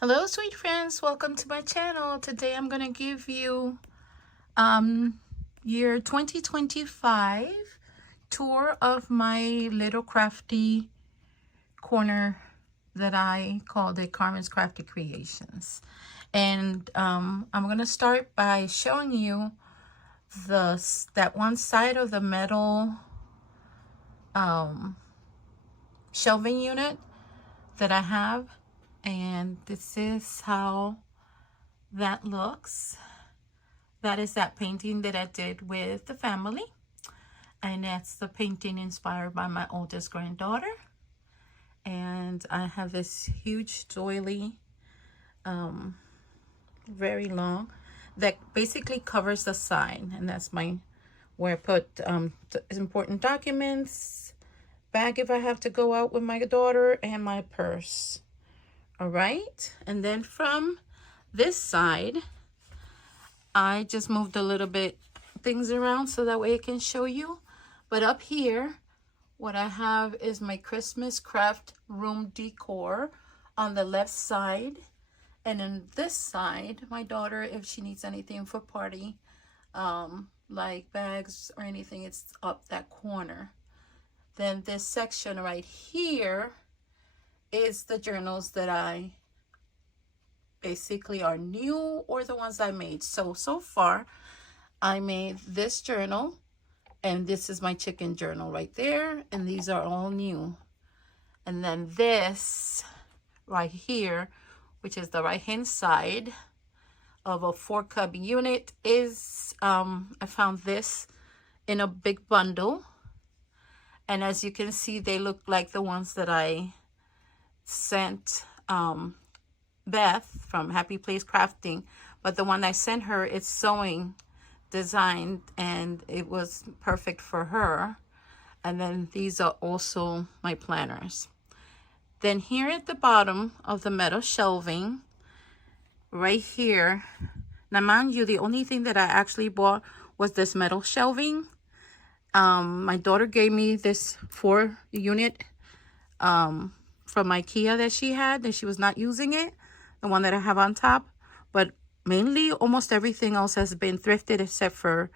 Hello, sweet friends. Welcome to my channel. Today I'm going to give you year 2025 tour of my little crafty corner that I called it Carmen's Crafty Creations. And I'm going to start by showing you that one side of the metal shelving unit that I have. And this is how that looks. That is that painting that I did with the family. And that's the painting inspired by my oldest granddaughter. And I have this huge doily, very long, that basically covers the side. And that's where I put important documents, bag if I have to go out with my daughter, and my purse. All right. And then from this side, I just moved a little bit things around so that way I can show you. But up here, what I have is my Christmas craft room decor on the left side. And on this side, my daughter, if she needs anything for party, like bags or anything, it's up that corner. Then this section right here is the journals that I basically are new or the ones I made. So far I made this journal, and this is my chicken journal right there, and these are all new. And then this right here, which is the right hand side of a 4-cub unit, is I found this in a big bundle, and as you can see, they look like the ones that I sent Beth from Happy Place Crafting, but the one I sent her, it's sewing designed, and it was perfect for her. And then these are also my planners. Then here at the bottom of the metal shelving, right here, now mind you, the only thing that I actually bought was this metal shelving. My daughter gave me this 4-unit from IKEA that she had, and she was not using it, the one that I have on top. But mainly almost everything else has been thrifted except for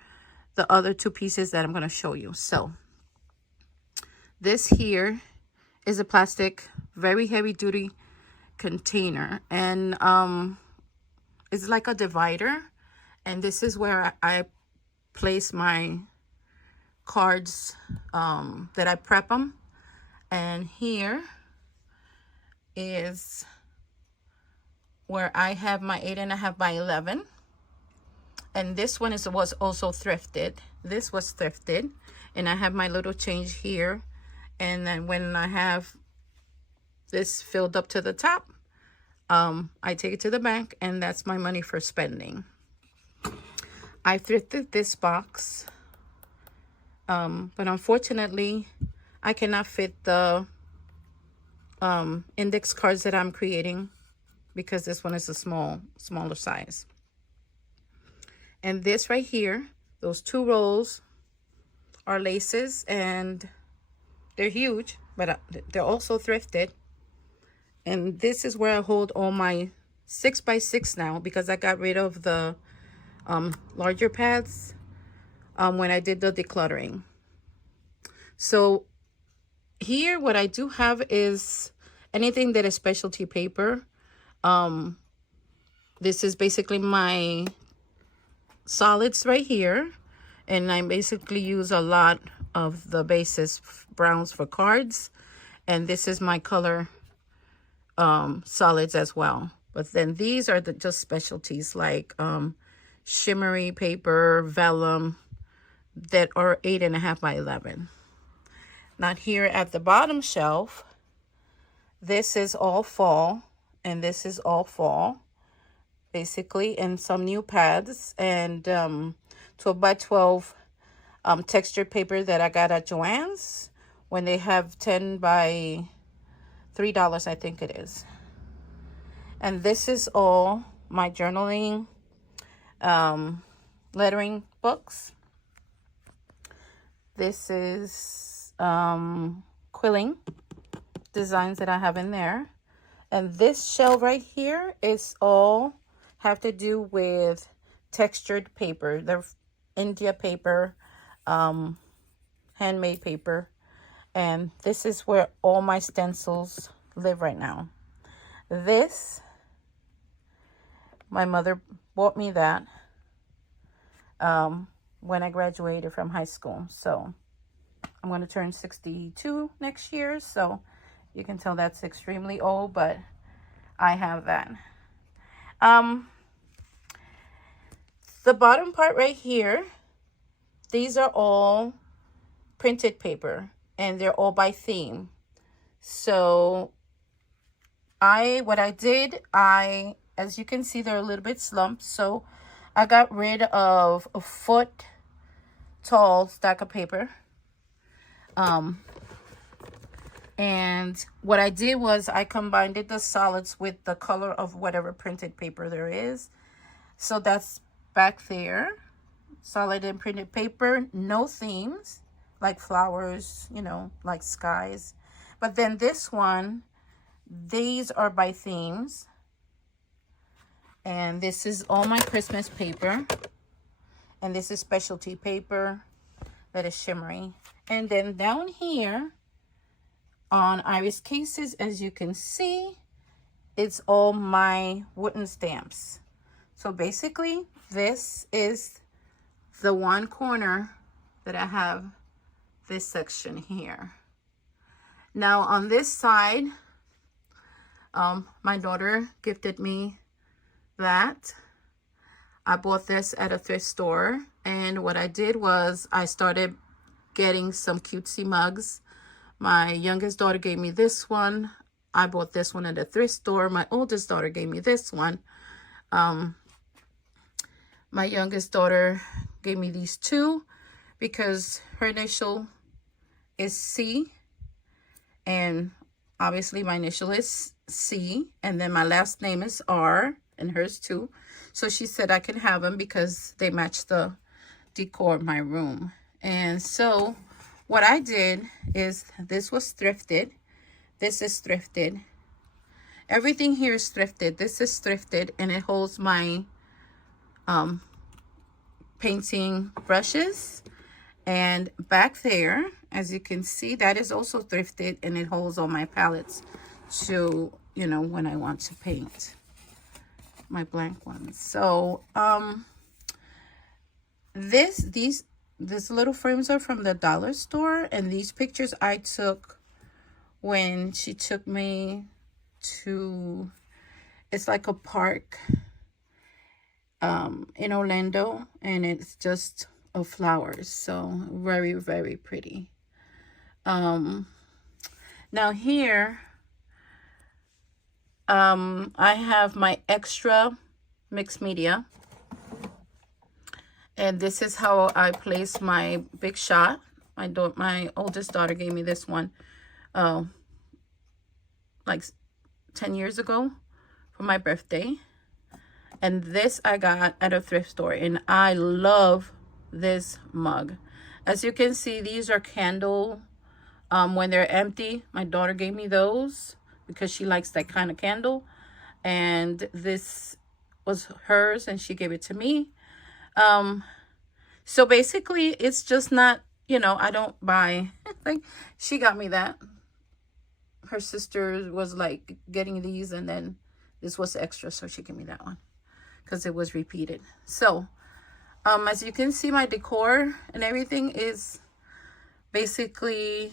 the other 2 pieces that I'm going to show you. So this here is a plastic, very heavy duty container, and it's like a divider, and this is where I place my cards that I prep them. And here is where I have my 8.5 by 11, and this one was also thrifted. This was thrifted, and I have my little change here. And then when I have this filled up to the top, I take it to the bank, and that's my money for spending. I thrifted this box, but unfortunately I cannot fit the index cards that I'm creating, because this one is a smaller size. And this right here, those 2 rolls are laces, and they're huge, but they're also thrifted. And this is where I hold all my 6x6 now, because I got rid of the larger pads when I did the decluttering. So here, what I do have is anything that is specialty paper. This is basically my solids right here, and I basically use a lot of the basis browns for cards, and this is my color solids as well. But then these are just specialties like shimmery paper, vellum, that are 8.5 by 11. Not here at the bottom shelf, this is all fall, and this is all fall, basically, and some new pads, and 12 by 12 textured paper that I got at Joann's when they have 10 by $3, I think it is. And this is all my journaling lettering books. This is quilling designs that I have in there. And this shelf right here is all have to do with textured paper. They're India paper, handmade paper. And this is where all my stencils live right now. This, my mother bought me that when I graduated from high school. So I'm going to turn 62 next year. So you can tell that's extremely old, but I have that. The bottom part right here, these are all printed paper and they're all by theme. So what I did, as you can see, they're a little bit slumped. So I got rid of a foot tall stack of paper. And what I did was I combined the solids with the color of whatever printed paper there is. So that's back there, solid and printed paper, no themes, like flowers, you know, like skies. But then this one, these are by themes. And this is all my Christmas paper. And this is specialty paper that is shimmery. And then down here on Iris cases, as you can see, it's all my wooden stamps. So basically, this is the one corner that I have this section here. Now on this side, my daughter gifted me that. I bought this at a thrift store, and what I did was I started getting some cutesy mugs. My youngest daughter gave me this one. I bought this one at a thrift store. My oldest daughter gave me this one. My youngest daughter gave me these two because her initial is C, and obviously my initial is C, and then my last name is R, and hers too. So she said I can have them because they match the decor of my room. And so what I did is, this was thrifted. This is thrifted. Everything here is thrifted. This is thrifted, and it holds my painting brushes. And back there, as you can see, that is also thrifted, and it holds all my palettes to, you know, when I want to paint my blank ones. So these little frames are from the dollar store, and these pictures I took when she took me to, it's like a park in Orlando, and it's just of flowers. So very, very pretty. Now here I have my extra mixed media, and this is how I place my big shot. My oldest daughter gave me this one like 10 years ago for my birthday. And this I got at a thrift store, and I love this mug. As you can see, these are candle, when they're empty. My daughter gave me those because she likes that kind of candle, and this was hers and she gave it to me. So basically it's just not, you know, I don't buy like, she got me that. Her sister was like getting these, and then this was extra, so she gave me that one because it was repeated. So as you can see, my decor and everything is basically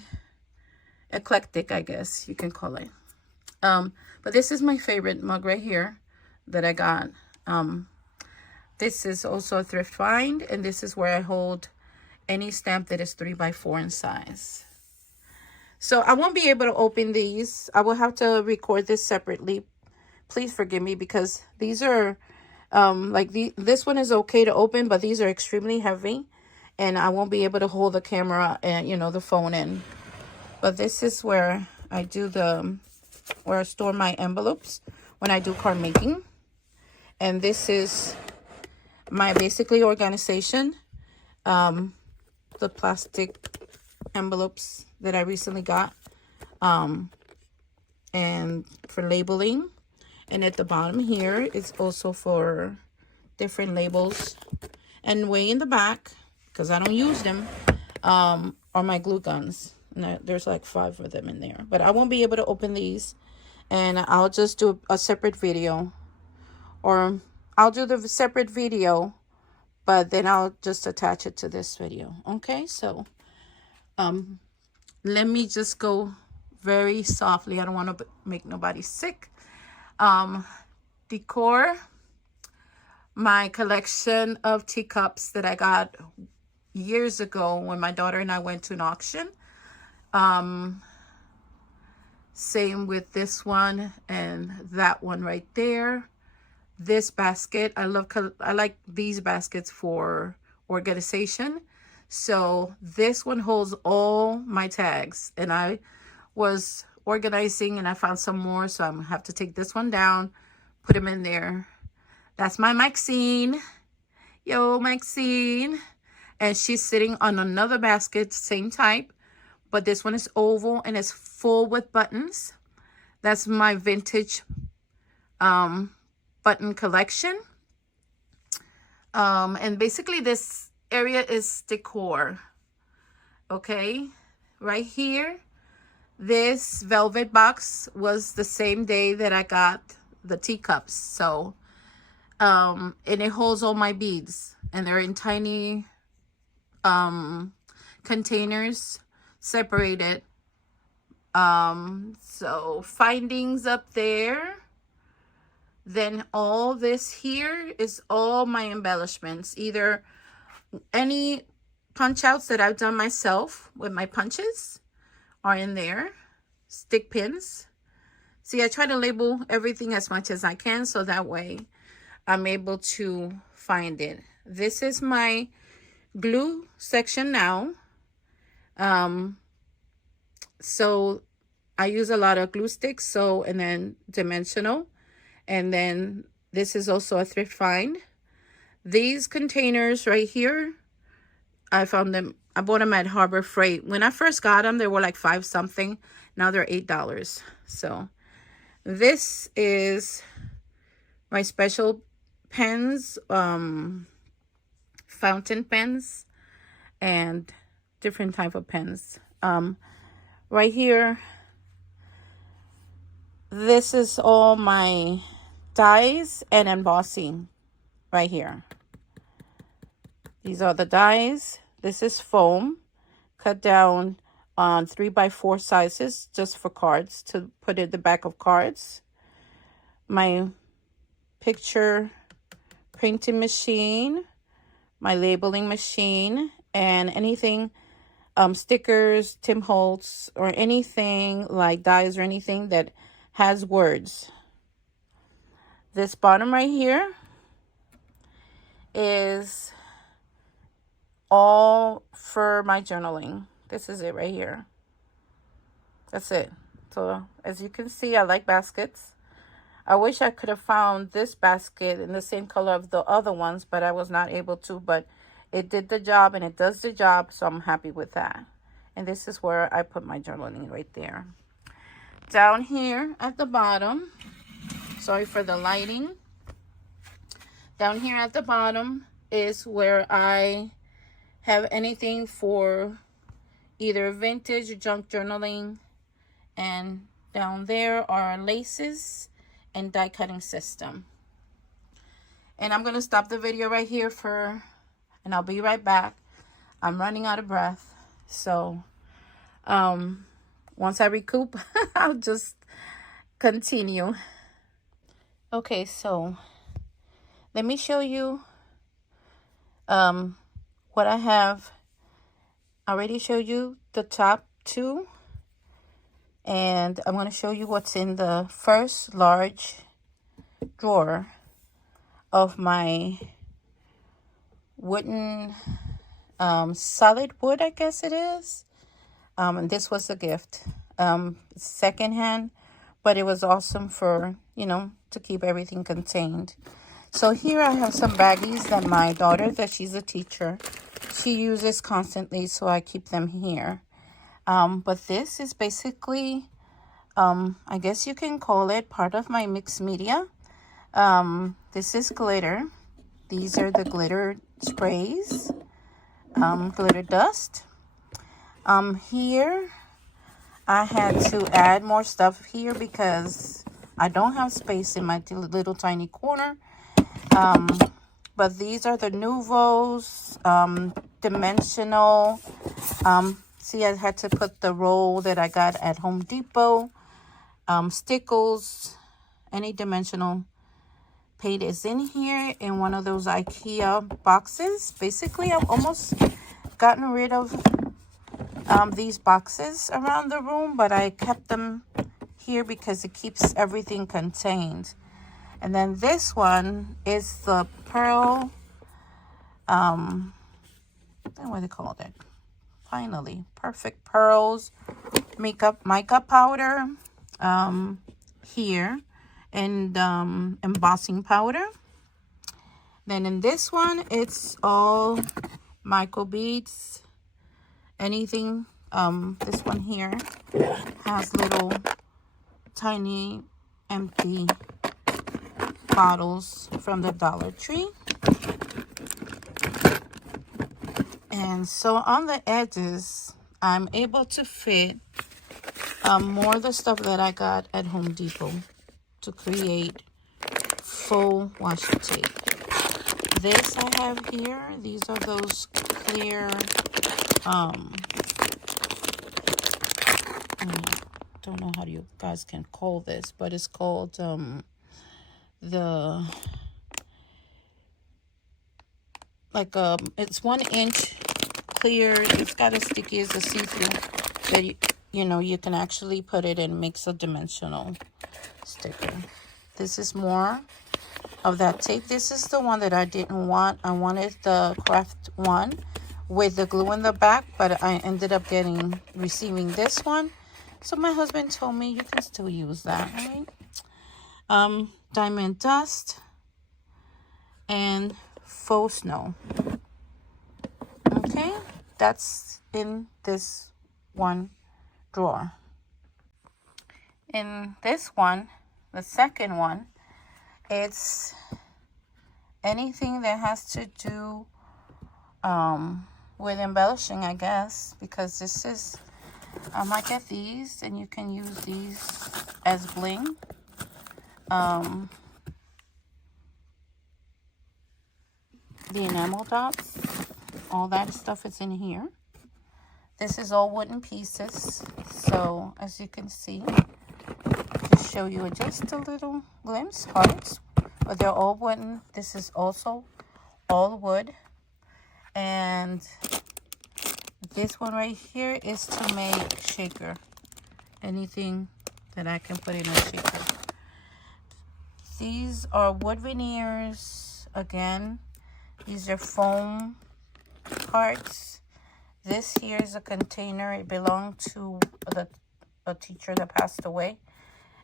eclectic, I guess you can call it. But this is my favorite mug right here that I got. This is also a thrift find, and this is where I hold any stamp that is 3x4 in size. So I won't be able to open these. I will have to record this separately. Please forgive me, because these are this one is okay to open, but these are extremely heavy, and I won't be able to hold the camera and, you know, the phone in. But this is where I do where I store my envelopes when I do card making. And this is my basically organization. The plastic envelopes that I recently got. and for labeling. And at the bottom here is also for different labels. And way in the back, because I don't use them, are my glue guns. And there's like 5 of them in there. But I won't be able to open these. And I'll just do a separate video. Or I'll do the separate video, but then I'll just attach it to this video. Okay, so let me just go very softly. I don't want to make nobody sick. Decor, my collection of teacups that I got years ago when my daughter and I went to an auction. Same with this one and that one right there. This basket, I like these baskets for organization. So this one holds all my tags, and I was organizing and I found some more, so I'm gonna have to take this one down, put them in there. That's my Maxine. Yo, Maxine. And she's sitting on another basket, same type, but this one is oval and it's full with buttons. That's my vintage button collection. And basically this area is decor. Okay, right here, this velvet box was the same day that I got the teacups. So and it holds all my beads, and they're in tiny containers, separated. So findings up there. Then all this here is all my embellishments, either any punch outs that I've done myself with my punches are in there. Stick pins. See, I try to label everything as much as I can, so that way I'm able to find it. This is my glue section now. So I use a lot of glue sticks, and then dimensional. And then this is also a thrift find. These containers right here, I found them, I bought them at Harbor Freight. When I first got them, they were like 5 something. Now they're $8. So this is my special pens, fountain pens, and different type of pens. Right here, this is all my dies and embossing right here. These are the dies. This is foam cut down on 3x4 sizes just for cards, to put in the back of cards. My picture printing machine, my labeling machine, and anything, stickers, Tim Holtz, or anything like dies or anything that has words. This bottom right here is all for my journaling. This is it right here. That's it. So as you can see, I like baskets. I wish I could have found this basket in the same color of the other ones, but I was not able to. But it did the job, and it does the job, so I'm happy with that. And this is where I put my journaling right there. Down here at the bottom, sorry for the lighting. Down here at the bottom is where I have anything for either vintage or junk journaling. And down there are laces and die cutting system. And I'm going to stop the video right here and I'll be right back. I'm running out of breath. So once I recoup, I'll just continue. Okay, so let me show you what I have. I already showed you the top 2. And I'm going to show you what's in the first large drawer of my wooden, solid wood, I guess it is. And this was a gift. Secondhand, but it was awesome for, to keep everything contained. So here I have some baggies that my daughter, that she's a teacher, she uses constantly, so I keep them here. But this is basically I guess you can call it part of my mixed media. This is glitter. These are the glitter sprays, glitter dust. Here I had to add more stuff here because I don't have space in my little tiny corner. But these are the Nouveau's dimensional. See, I had to put the roll that I got at Home Depot. Stickles, any dimensional paint is in here in one of those IKEA boxes. Basically, I've almost gotten rid of these boxes around the room, but I kept them here because it keeps everything contained. And then this one is the pearl, what do they call it? Finally, perfect pearls mica powder here, and embossing powder. Then in this one, it's all micro beads. Anything. This one here has little tiny empty bottles from the Dollar Tree. And so on the edges, I'm able to fit more of the stuff that I got at Home Depot to create full washi tape. This I have here. These are those clear, I don't know how you guys can call this, but it's called it's 1 inch clear. It's got as sticky as a see-through that you can actually put it and makes a dimensional sticker. This is more of that tape. This is the one that I didn't want. I wanted the craft one with the glue in the back, but I ended up receiving this one. So my husband told me you can still use that, right? Diamond dust and faux snow. Okay, that's in this one drawer. In this one, the second one, it's anything that has to do with embellishing, I guess, because this is I get these and you can use these as bling. The enamel dots, all that stuff is in here. This is all wooden pieces, so as you can see, to show you just a little glimpse, hearts, but they're all wooden. This is also all wood, and this one right here is to make shaker, anything that I can put in a shaker. These are wood veneers. Again, these are foam parts. This here is a container. It belonged to a teacher that passed away,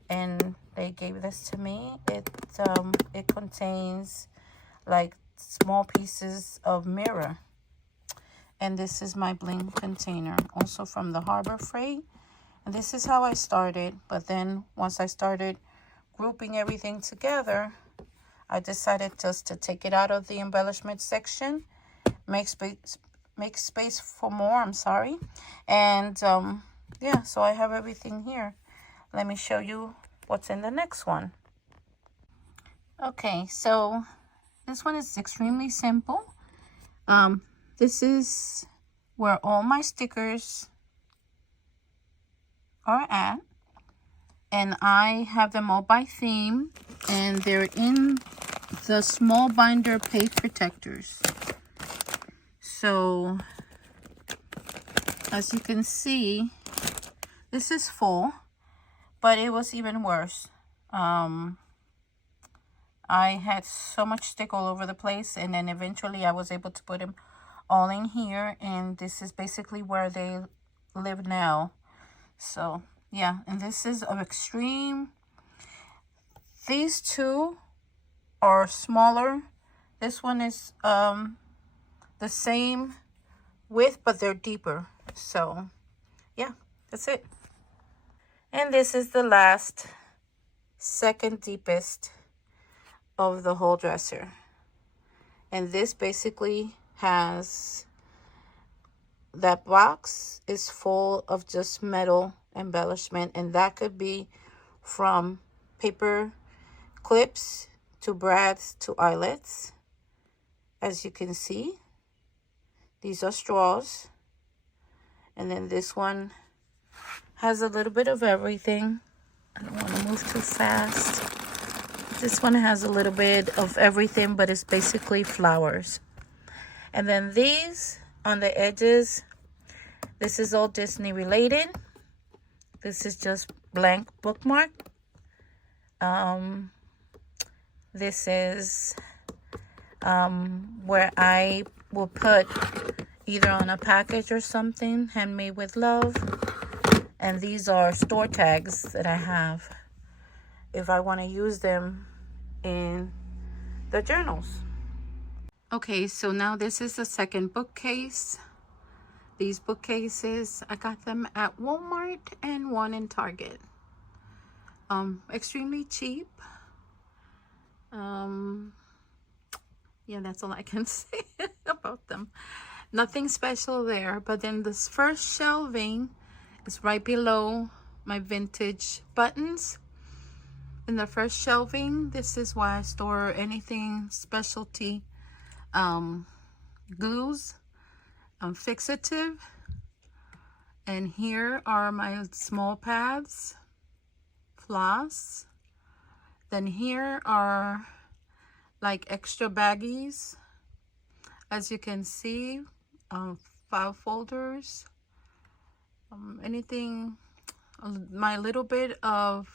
and they gave this to me. It contains like small pieces of mirror. And this is my bling container, also from the Harbor Freight. And this is how I started. But then once I started grouping everything together, I decided just to take it out of the embellishment section, make space for more, and yeah, so I have everything here. Let me show you what's in the next one. Okay, so this one is extremely simple. This is where all my stickers are at, and I have them all by theme, and they're in the small binder page protectors. So as you can see, this is full, but it was even worse. I had so much stick all over the place, and then eventually I was able to put them all in here, and this is basically where they live now. So yeah, and this is of extreme. These two are smaller. This one is the same width, but they're deeper. So yeah, that's it. And this is the last, second deepest of the whole dresser. And this basically has, that box is full of just metal embellishment, and that could be from paper clips to brads to eyelets. As you can see, these are straws. And then this one has a little bit of everything. I don't want to move too fast. This one has a little bit of everything, but it's basically flowers. And then these on the edges, this is all Disney related. This is just blank bookmark. This is where I will put either on a package or something, handmade with love. And these are store tags that I have if I want to use them in the journals. Okay, so now this is the second bookcase. These bookcases, I got them at Walmart and one in Target. Extremely cheap. Yeah, that's all I can say about them. Nothing special there, but then this first shelving is right below my vintage buttons. In the first shelving, this is why I store anything specialty, glues, fixative. And here are my small pads, floss. Then here are like extra baggies, as you can see, file folders, anything, my little bit of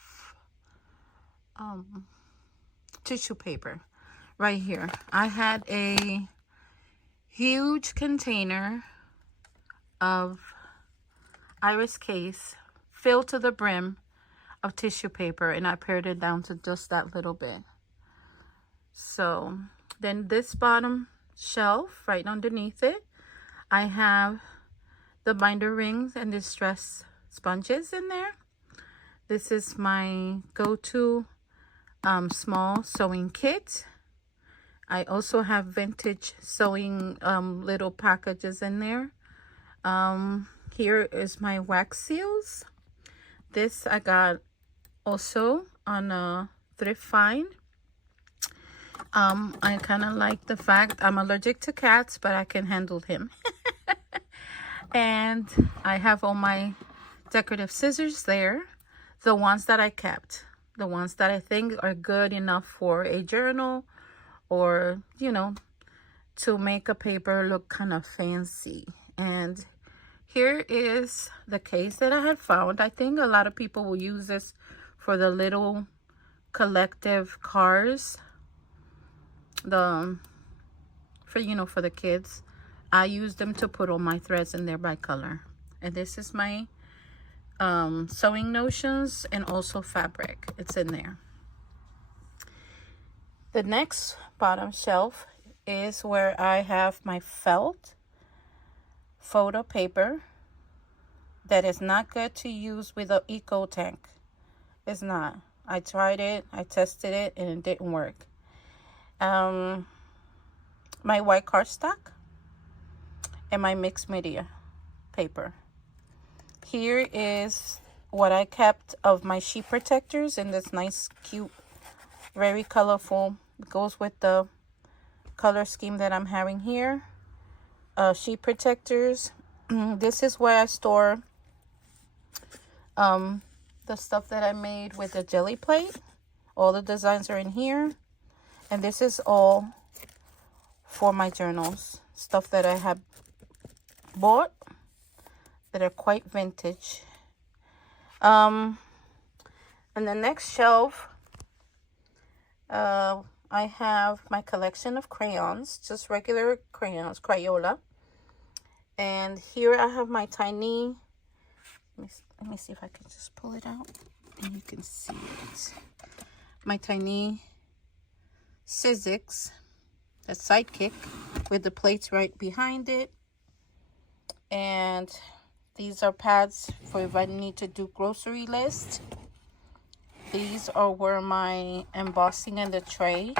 tissue paper right here. I had a huge container of iris case filled to the brim of tissue paper, and I pared it down to just that little bit. So then this bottom shelf right underneath it, I have the binder rings and distress sponges in there. This is my go-to small sewing kit. I also have vintage sewing little packages in there. Here is my wax seals. This I got also on a thrift find. I kind of like the fact I'm allergic to cats, but I can handle him. And I have all my decorative scissors there. The ones that I kept. The ones that I think are good enough for a journal, or, you know, to make a paper look kind of fancy. And here is the case that I had found. I think a lot of people will use this for the little collective cars, for the kids. I use them to put all my threads in there by color. And this is my sewing notions and also fabric. It's in there. The next bottom shelf is where I have my felt photo paper that is not good to use with an eco tank. It's not. I tried it, I tested it, and it didn't work. My white cardstock and my mixed media paper. Here is what I kept of my sheet protectors in this nice, cute, very colorful. It goes with the color scheme that I'm having here. Sheet protectors. This is where I store the stuff that I made with the jelly plate. All the designs are in here. And this is all for my journals. Stuff that I have bought that are quite vintage. And the next shelf, I have my collection of crayons, just regular crayons, Crayola. And here I have my tiny, let me see if I can just pull it out and you can see it. My tiny Sizzix, a sidekick with the plates right behind it. And These are pads for if I need to do grocery list. These are where my embossing and the tray,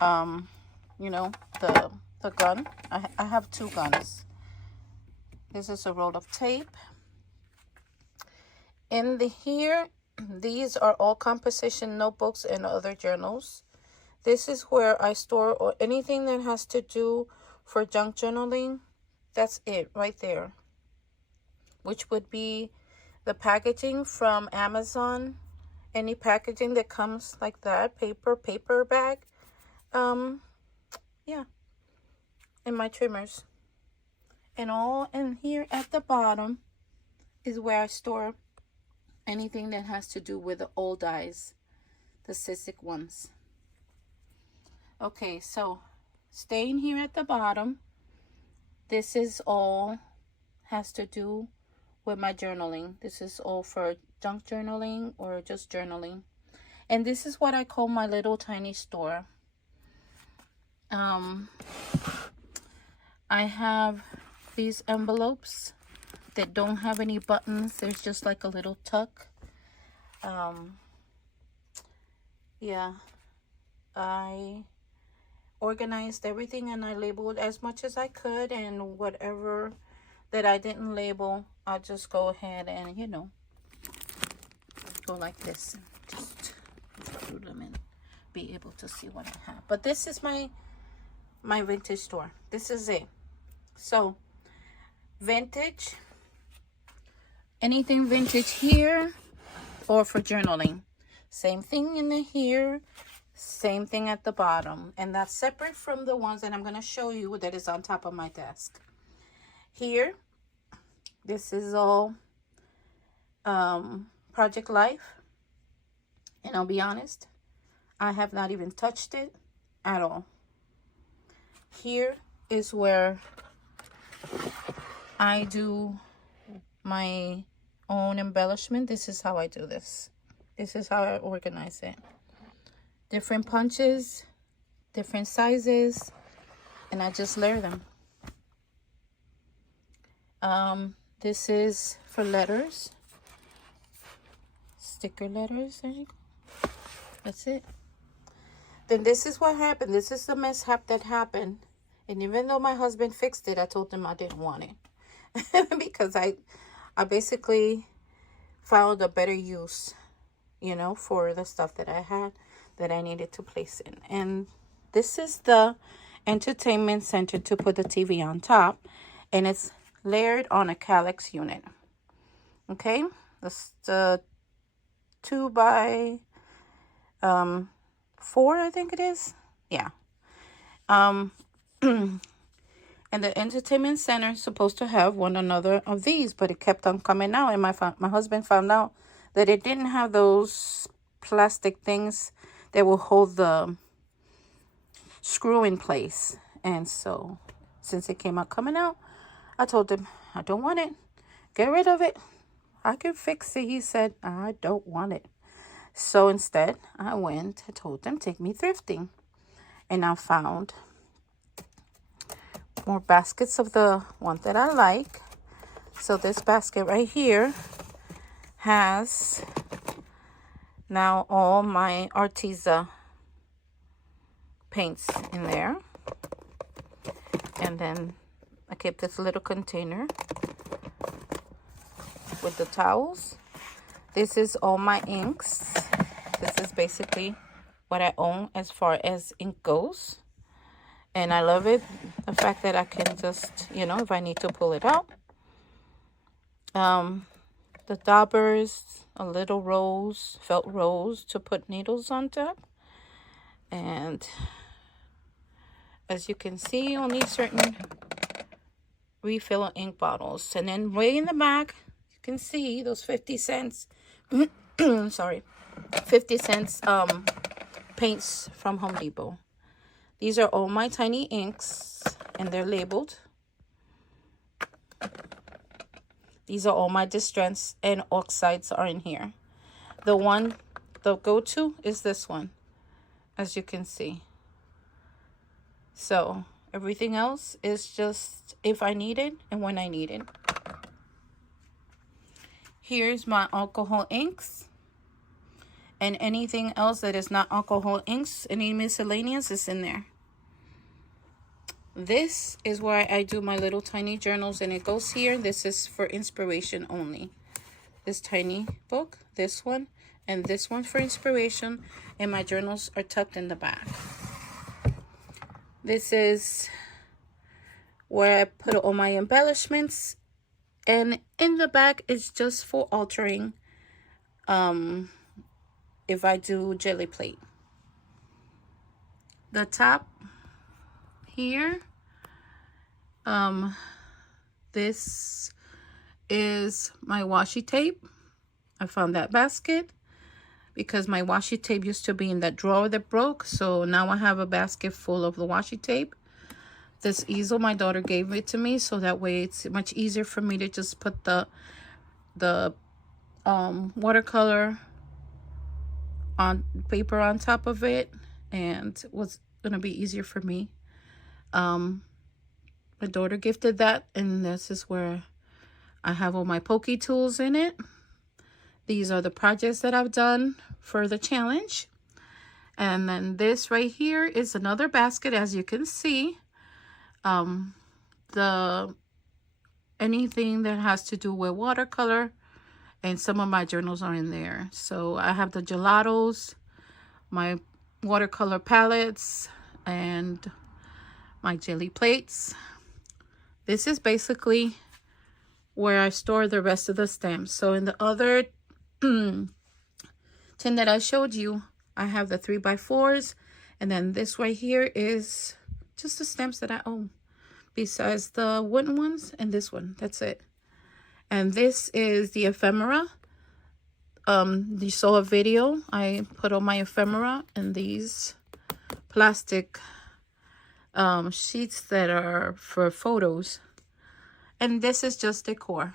you know, the gun. I have 2 guns. This is a roll of tape. In here, these are all composition notebooks and other journals. This is where I store anything that has to do for junk journaling. That's it right there. Which would be the packaging from Amazon. Any packaging that comes like that, paper bag. Yeah. And my trimmers. And all in here at the bottom is where I store anything that has to do with the old dies, the Sissic ones. Okay, so staying here at the bottom, this is all has to do with my journaling. This is all for junk journaling or just journaling. And this is what I call my little tiny store. I have these envelopes that don't have any buttons. There's just like a little tuck. Yeah, I organized everything and I labeled as much as I could, and whatever that I didn't label, I'll just go ahead and, you know, go like this and just through them and be able to see what I have. But this is my vintage store. This is it. So vintage, anything vintage here or for journaling. Same thing in the here, same thing at the bottom. And that's separate from the ones that I'm going to show you that is on top of my desk. Here, this is all Project Life. And I'll be honest, I have not even touched it at all. Here is where I do my own embellishment. This is how I do this. This is how I organize it. Different punches, different sizes, and I just layer them. This is for letters. Sticker letters. There you go. That's it. Then this is what happened. This is the mishap that happened. And even though my husband fixed it, I told him I didn't want it. Because I basically found a better use, you know, for the stuff that I had that I needed to place in. And this is the entertainment center to put the TV on top. And it's layered on a calyx unit. Okay? That's the 2 by 4, I think it is. Yeah. And the entertainment center is supposed to have one another of these, but it kept on coming out. And my husband found out that it didn't have those plastic things that will hold the screw in place. And so, since it came out coming out, I told him, I don't want it. Get rid of it. I can fix it. He said, I don't want it. So instead, I went and told them, take me thrifting. And I found more baskets of the one that I like. So this basket right here has now all my Arteza paints in there. And then I kept this little container with the towels. This is all my inks. This is basically what I own as far as ink goes. And I love it, the fact that I can just, you know, if I need to pull it out. The daubers, a little rose, felt rose to put needles on top. And as you can see, only certain refill ink bottles. And then way in the back, you can see those 50 cents, sorry, 50 cents paints from Home Depot. These are all my tiny inks, and they're labeled. These are all my distress and oxides are in here. The go-to is this one, as you can see. So everything else is just if I need it and when I need it. Here's my alcohol inks. And anything else that is not alcohol inks, any miscellaneous is in there. This is where I do my little tiny journals, and it goes here. This is for inspiration only. This tiny book, this one, and this one for inspiration, and my journals are tucked in the back. This is where I put all my embellishments, and in the back is just for altering if I do jelly plate. The top here, this is my washi tape. I found that basket because my washi tape used to be in that drawer that broke, so now I have a basket full of the washi tape. This easel, my daughter gave it to me, so that way it's much easier for me to just put the watercolor on paper on top of it, and it was gonna be easier for me. My daughter gifted that, and this is where I have all my pokey tools in it. These are the projects that I've done for the challenge. And then this right here is another basket, as you can see. Anything that has to do with watercolor, and some of my journals are in there. So I have the gelatos, my watercolor palettes, and my jelly plates. This is basically where I store the rest of the stamps. So in the other tin that I showed you, I have the 3x4s, and then this right here is just the stamps that I own, besides the wooden ones and this one. That's it. And this is the ephemera. You saw a video. I put all my ephemera in these plastic sheets that are for photos. And this is just decor.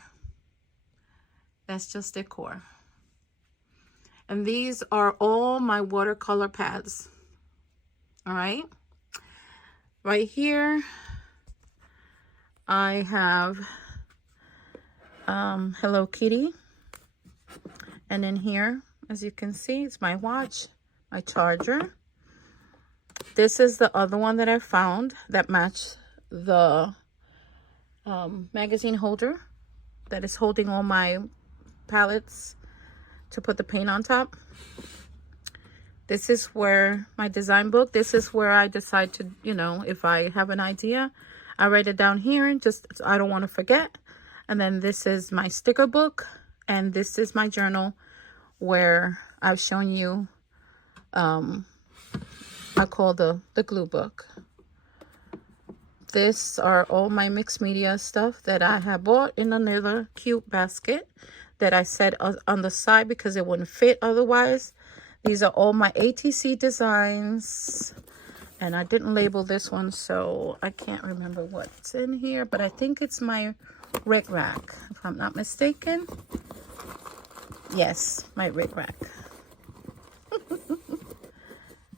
That's just decor. And these are all my watercolor pads. All right. Right here, I have Hello Kitty. And in here, as you can see, it's my watch, my charger. This is the other one that I found that matched the magazine holder that is holding all my palettes to put the paint on top. This is where my design book, this is where I decide to, you know, if I have an idea, I write it down here, and just, I don't want to forget. And then this is my sticker book, and this is my journal where I've shown you, I call the glue book. This are all my mixed media stuff that I have bought in another cute basket that I set on the side because it wouldn't fit otherwise. These are all my ATC designs, and I didn't label this one, so I can't remember what's in here, but I think it's my rig rack, if I'm not mistaken. Yes, my rig rack.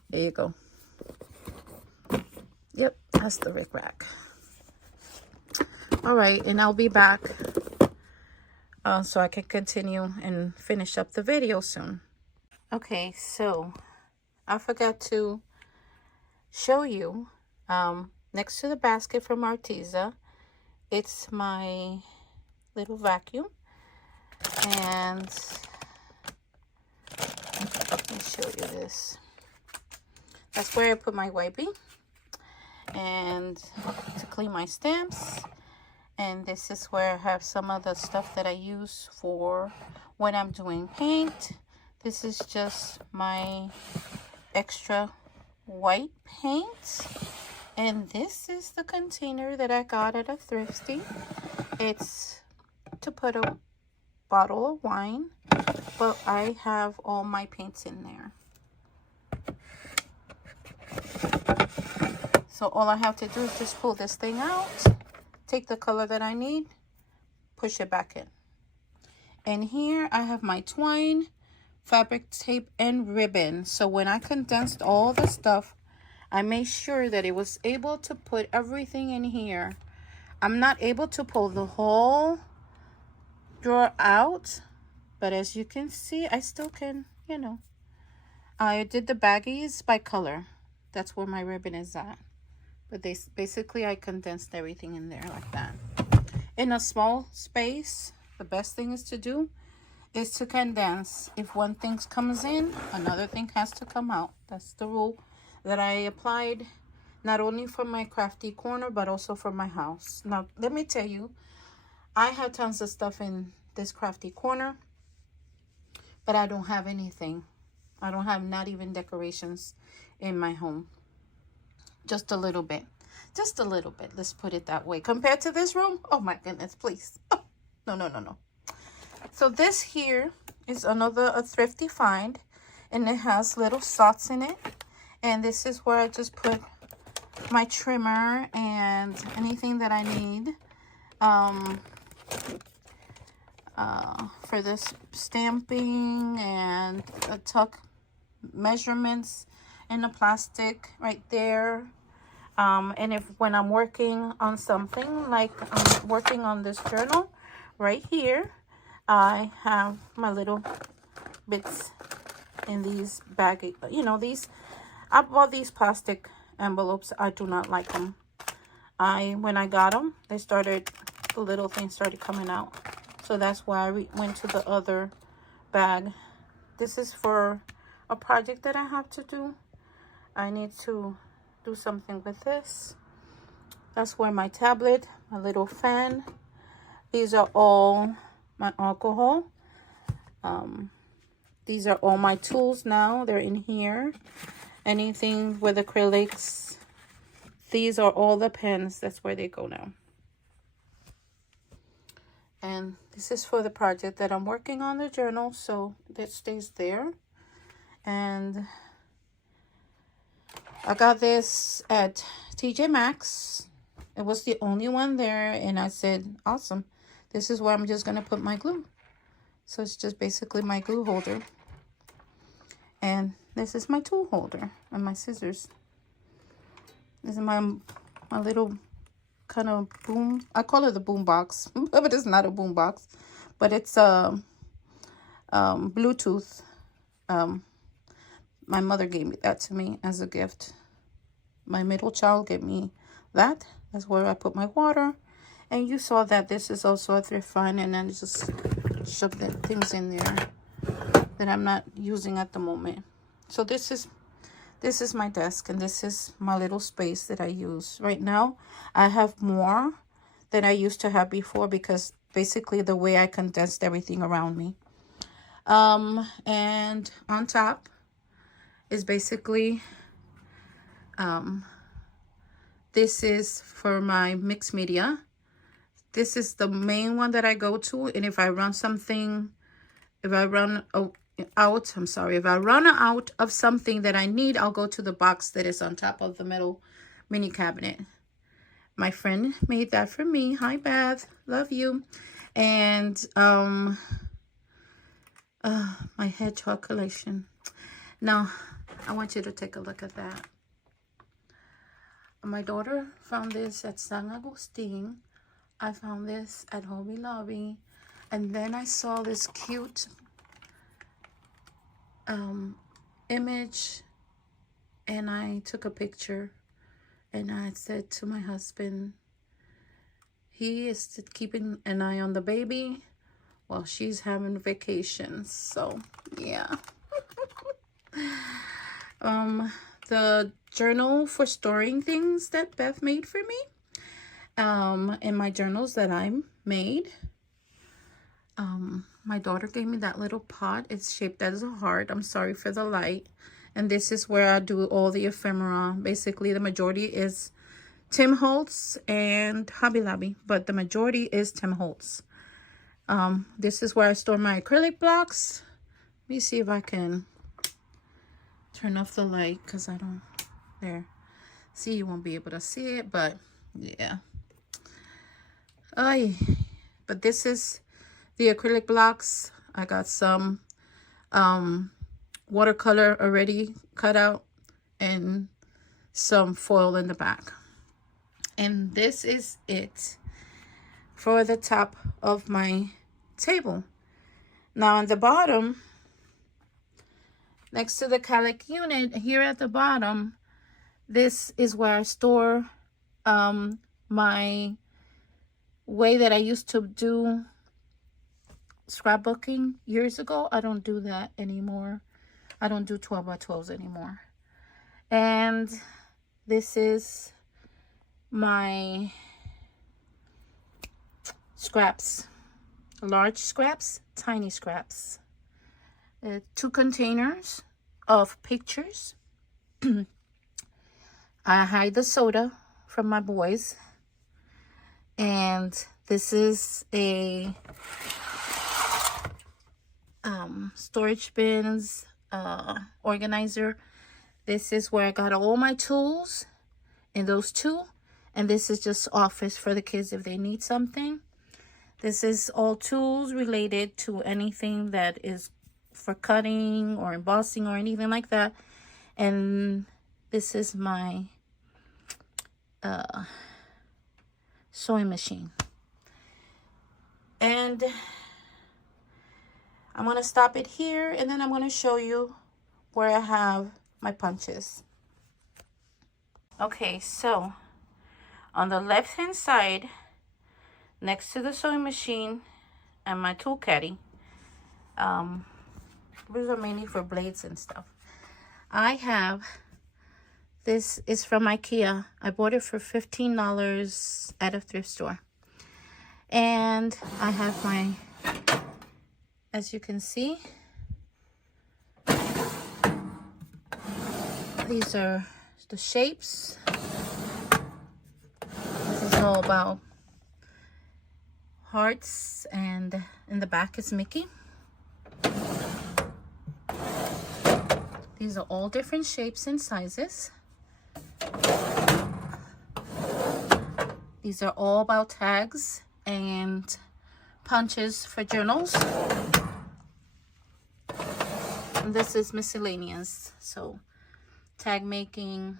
There you go. Yep, that's the rig rack. All right, and I'll be back so I can continue and finish up the video soon. Okay, so I forgot to show you next to the basket from Arteza, it's my little vacuum, and let me show you this. That's where I put my wipey and to clean my stamps. And this is where I have some of the stuff that I use for when I'm doing paint. This is just my extra white paint. And this is the container that I got at a thrifty. It's to put a bottle of wine, but I have all my paints in there. So all I have to do is just pull this thing out, take the color that I need, push it back in. And here I have my twine, fabric tape, and ribbon. So when I condensed all the stuff, I made sure that it was able to put everything in here. I'm not able to pull the whole drawer out But as you can see, I still can, you know. I did the baggies by color. That's where my ribbon is at. But they basically, I condensed everything in there like that. In a small space, the best thing is to do is to condense. If one thing comes in, another thing has to come out. That's the rule that I applied not only for my crafty corner, but also for my house. Now, let me tell you, I have tons of stuff in this crafty corner, but I don't have anything. I don't have not even decorations in my home. Just a little bit. Just a little bit. Let's put it that way. Compared to this room, oh my goodness, please. Oh, no, no, no, no. So this here is a thrifty find, and it has little slots in it. And this is where I just put my trimmer and anything that I need for this stamping and tuck measurements in the plastic right there. And if when I'm working on something, like I'm working on this journal right here, I have my little bits in these baggy, you know, these, I bought these plastic envelopes. I do not like them. When I got them, the little things started coming out. So that's why I went to the other bag. This is for a project that I have to do. I need to do something with this. That's where my tablet, my little fan. These are all my alcohol. These are all my tools now. They're in here. Anything with acrylics. These are all the pens. That's where they go now. And this is for the project that I'm working on, the journal. So that stays there. And I got this at TJ Maxx. It was the only one there. And I said, awesome. This is where I'm just going to put my glue. So it's just basically my glue holder. And this is my tool holder and my scissors. This is my little kind of boom. I call it the boom box, but it's not a boom box. But it's a Bluetooth. My mother gave me that to me as a gift. My middle child gave me that. That's where I put my water. And you saw that this is also a thrift find, and then just shove the things in there that I'm not using at the moment. So this is my desk, and this is my little space that I use right now. I have more than I used to have before because basically the way I condensed everything around me. And on top is basically this is for my mixed media. This is the main one that I go to, and if I run something, if I run out of something that I need, I'll go to the box that is on top of the middle mini cabinet. My friend made that for me. Hi, Beth. Love you. And my hedgehog collection. Now, I want you to take a look at that. My daughter found this at San Agustin. I found this at Hobby Lobby. And then I saw this cute image, and I took a picture, and I said to my husband, he is keeping an eye on the baby while she's having vacations. So yeah. The journal for storing things that Beth made for me, and my journals that I made. My daughter gave me that little pot. It's shaped as a heart. I'm sorry for the light. And this is where I do all the ephemera. Basically, the majority is Tim Holtz and Hobby Lobby, but the majority is Tim Holtz. This is where I store my acrylic blocks. Let me see if I can turn off the light, because I don't, there. See, you won't be able to see it, but yeah. But this is the acrylic blocks. I got some watercolor already cut out and some foil in the back. And this is it for the top of my table. Now on the bottom, next to the calic unit, here at the bottom, this is where I store my way that I used to do scrapbooking years ago. I don't do that anymore. I don't do 12 by 12s anymore. And this is my scraps, large scraps, tiny scraps. 2 containers of pictures. I hide the soda from my boys. And this is a storage bins organizer. This is where I got all my tools in those 2. And this is just office for the kids if they need something. This is all tools related to anything that is for cutting or embossing or anything like that. And this is my sewing machine. And I'm going to stop it here, and then I'm going to show you where I have my punches. Okay, so on the left hand side, next to the sewing machine and my tool caddy, these are mainly for blades and stuff. I have, this is from IKEA. I bought it for $15 at a thrift store. And I have my, as you can see, these are the shapes. This is all about hearts, and in the back is Mickey. These are all different shapes and sizes. These are all about tags and punches for journals. And this is miscellaneous, so tag making,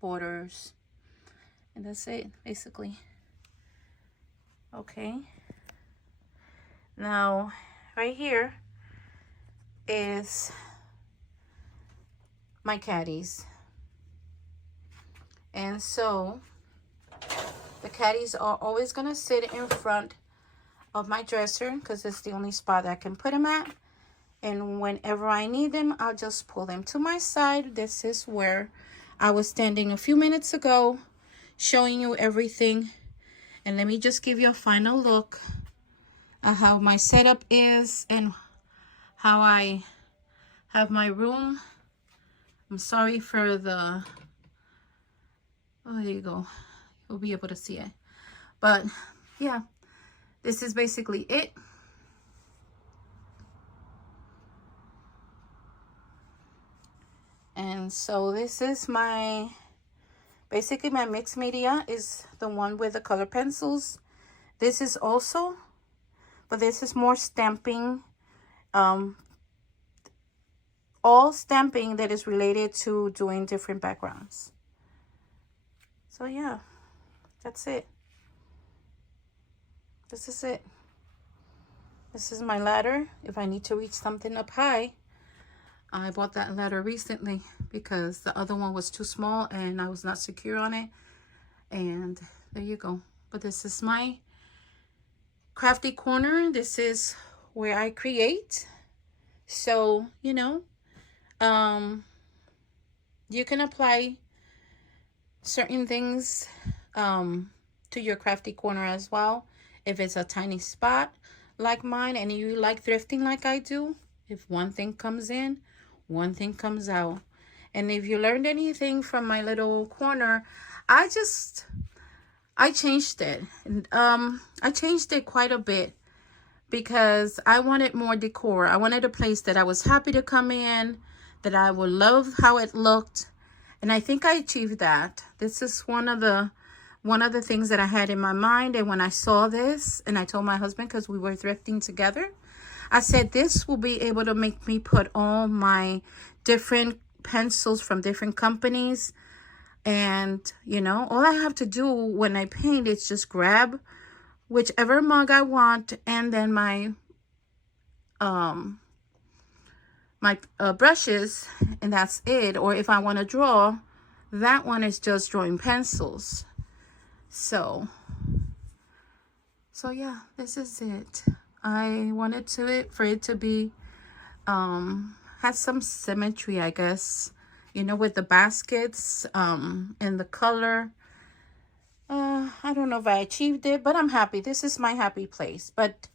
borders, and that's it basically. Okay, now right here is my caddies. And so the caddies are always going to sit in front of my dresser because it's the only spot I can put them at. And whenever I need them, I'll just pull them to my side. This is where I was standing a few minutes ago showing you everything. And let me just give you a final look at how my setup is and how I have my room. I'm sorry for the, oh, there you go. You'll be able to see it. But yeah, this is basically it. And so this is my, basically my mixed media is the one with the color pencils. This is also, but this is more stamping, all stamping that is related to doing different backgrounds. So yeah, that's it. This is it. This is my ladder. If I need to reach something up high, I bought that ladder recently because the other one was too small and I was not secure on it. And there you go. But this is my crafty corner. This is where I create. So, you know, you can apply certain things to your crafty corner as well. If it's a tiny spot like mine and you like thrifting like I do, if one thing comes in, one thing comes out. And if you learned anything from my little corner, I changed it. I changed it quite a bit because I wanted more decor. I wanted a place that I was happy to come in, that I would love how it looked. And I think I achieved that. This is one of the things that I had in my mind. And when I saw this, and I told my husband, because we were thrifting together, I said, this will be able to make me put all my different pencils from different companies. And, you know, all I have to do when I paint is just grab whichever mug I want and then my my brushes, and that's it. Or if I want to draw, that one is just drawing pencils. So yeah, this is it. I wanted for it to be has some symmetry, I guess, you know, with the baskets and the color. I don't know if I achieved it, but I'm happy. This is my happy place. But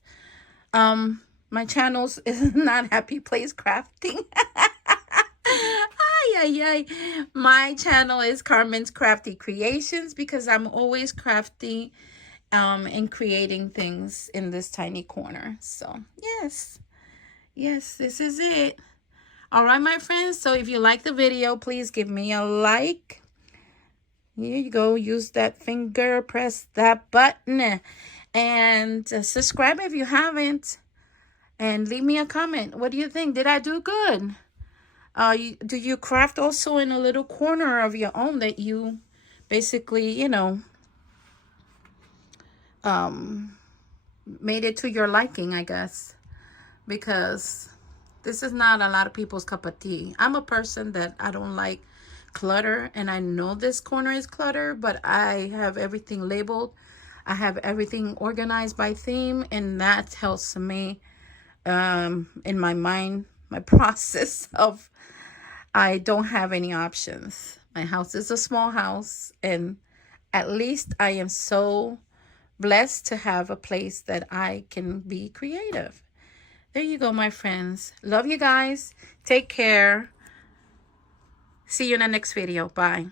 my channel's is not happy place crafting. Ay, ay, ay. My channel is Carmen's Crafty Creations, because I'm always crafting and creating things in this tiny corner. So yes, this is it. All right, my friends. So if you like the video, please give me a like. Here you go. Use that finger, press that button, and subscribe if you haven't. And leave me a comment. What do you think? Did I do good? Do you craft also in a little corner of your own that you basically, you know, made it to your liking, I guess? Because this is not a lot of people's cup of tea. I'm a person that I don't like clutter, and I know this corner is clutter, but I have everything labeled. I have everything organized by theme, and that helps me in my mind, my process of I don't have any options. My house is a small house, and at least I am so blessed to have a place that I can be creative. There you go, my friends. Love you guys. Take care. See you in the next video. Bye.